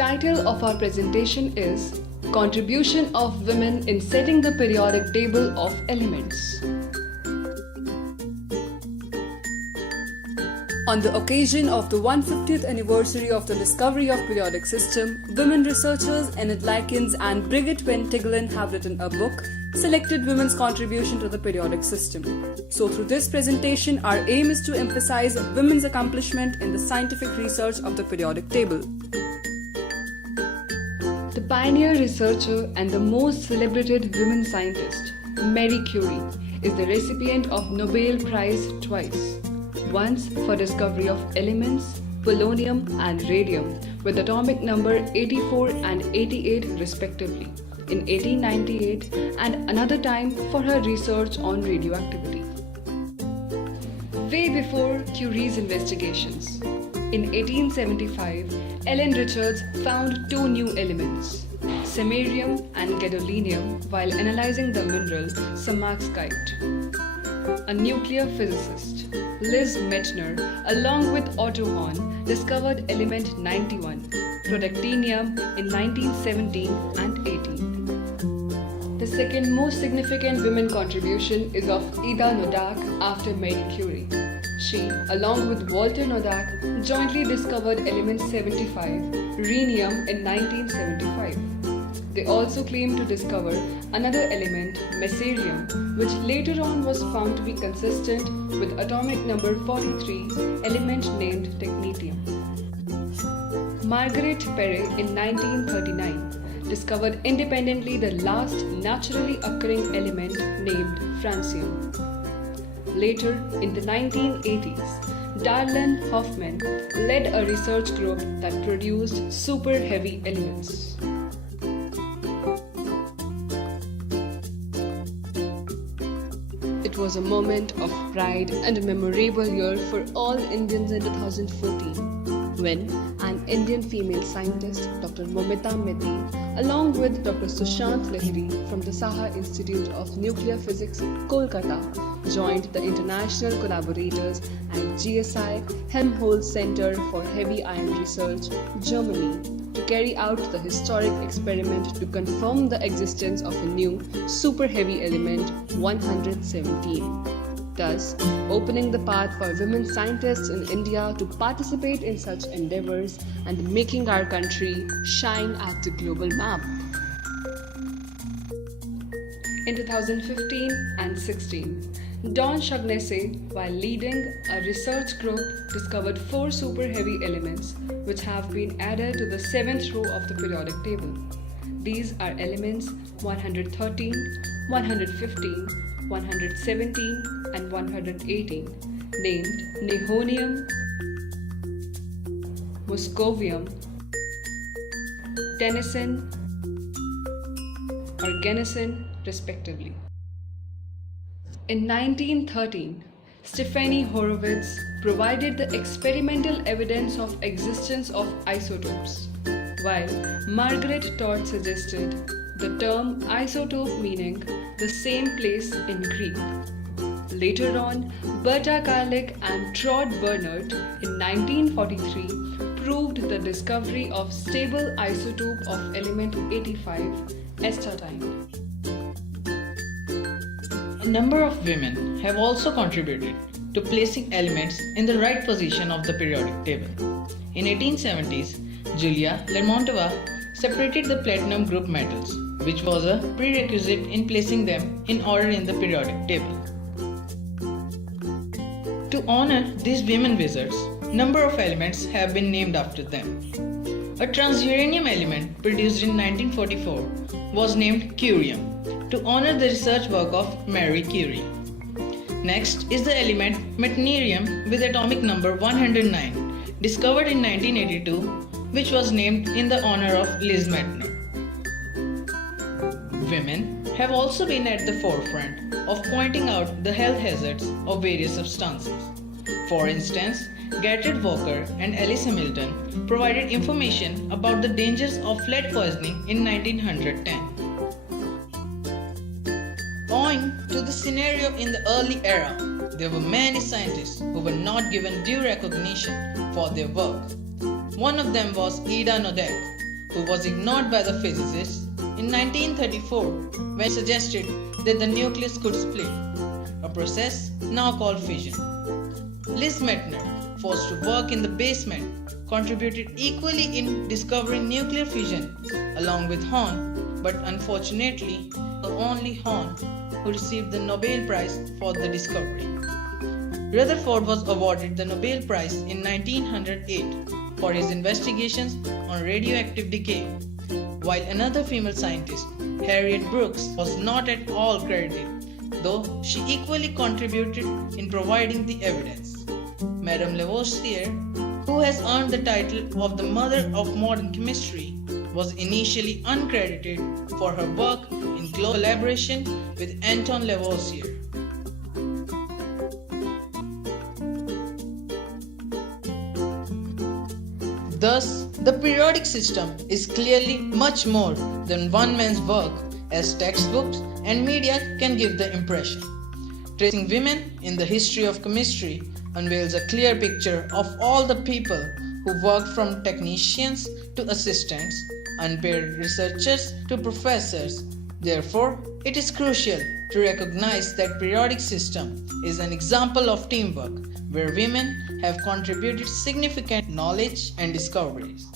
title of our presentation is Contribution of Women in Setting the Periodic Table of Elements. On the occasion of the 150th anniversary of the discovery of periodic system, women researchers Enid Likens and Brigitte Van have written a book, Selected Women's Contribution to the Periodic System. So through this presentation, our aim is to emphasize women's accomplishment in the scientific research of the periodic table. The pioneer researcher and the most celebrated women scientist, Marie Curie, is the recipient of Nobel Prize twice. Once for discovery of elements, polonium and radium with atomic number 84 and 88 respectively in 1898, and another time for her research on radioactivity. Way before Curie's investigations, in 1875, Ellen Richards found two new elements, samarium and gadolinium, while analyzing the mineral samarkskite. A nuclear physicist, Liz Meitner, along with Otto Hahn, discovered element 91, protactinium, in 1917 and 18. The second most significant women contribution is of Ida Noddack after Marie Curie. She, along with Walter Noddack, jointly discovered element 75, rhenium, in 1975. They also claimed to discover another element, mesarium, which later on was found to be consistent with atomic number 43, element named technetium. Margaret Perry in 1939 discovered independently the last naturally occurring element named francium. Later, in the 1980s, Darlene Hoffman led a research group that produced super heavy elements. It was a moment of pride and a memorable year for all Indians in 2014 when an Indian female scientist, Dr. Maumita Maiti, along with Dr. Sushant Lahiri from the Saha Institute of Nuclear Physics, Kolkata, joined the international collaborators at GSI Helmholtz Center for Heavy Ion Research, Germany, to carry out the historic experiment to confirm the existence of a new super heavy element 117, thus opening the path for women scientists in India to participate in such endeavors and making our country shine at the global map. In 2015 and 16, Don Shaughnessy, while leading a research group, discovered 4 super heavy elements which have been added to the 7th row of the periodic table. These are elements 113, 115, 117 and 118, named nihonium, moscovium, tennessine, organosine, respectively. In 1913, Stephanie Horowitz provided the experimental evidence of existence of isotopes, while Margaret Todd suggested the term isotope meaning the same place in Greek. Later on, Berta Karlik and Trod Bernard in 1943 proved the discovery of stable isotope of element 85, astatine. A number of women have also contributed to placing elements in the right position of the periodic table. In 1870s, Julia Lermontova separated the platinum group metals, which was a prerequisite in placing them in order in the periodic table. To honor these women wizards, number of elements have been named after them. A transuranium element produced in 1944 was named curium to honor the research work of Marie Curie. Next is the element meitnerium with atomic number 109, discovered in 1982, which was named in the honor of Liz Meitner. Women have also been at the forefront of pointing out the health hazards of various substances. For instance, Gertrude Walker and Alice Hamilton provided information about the dangers of lead poisoning in 1910. Owing to the scenario in the early era, there were many scientists who were not given due recognition for their work. One of them was Ida Noddack, who was ignored by the physicists in 1934 when he suggested that the nucleus could split, a process now called fission. Liz Meitner, forced to work in the basement, contributed equally in discovering nuclear fission along with Hahn, but unfortunately the only Hahn who received the Nobel Prize for the discovery. Rutherford was awarded the Nobel Prize in 1908 for his investigations on radioactive decay, while another female scientist, Harriet Brooks, was not at all credited, though she equally contributed in providing the evidence. Madame Lavoisier, who has earned the title of the Mother of Modern Chemistry, was initially uncredited for her work in collaboration with Anton Lavoisier. Thus, the periodic system is clearly much more than one man's work, as textbooks and media can give the impression. Tracing women in the history of chemistry unveils a clear picture of all the people who worked, from technicians to assistants, unpaid researchers to professors. Therefore, it is crucial to recognize that periodic system is an example of teamwork where women have contributed significant knowledge and discoveries.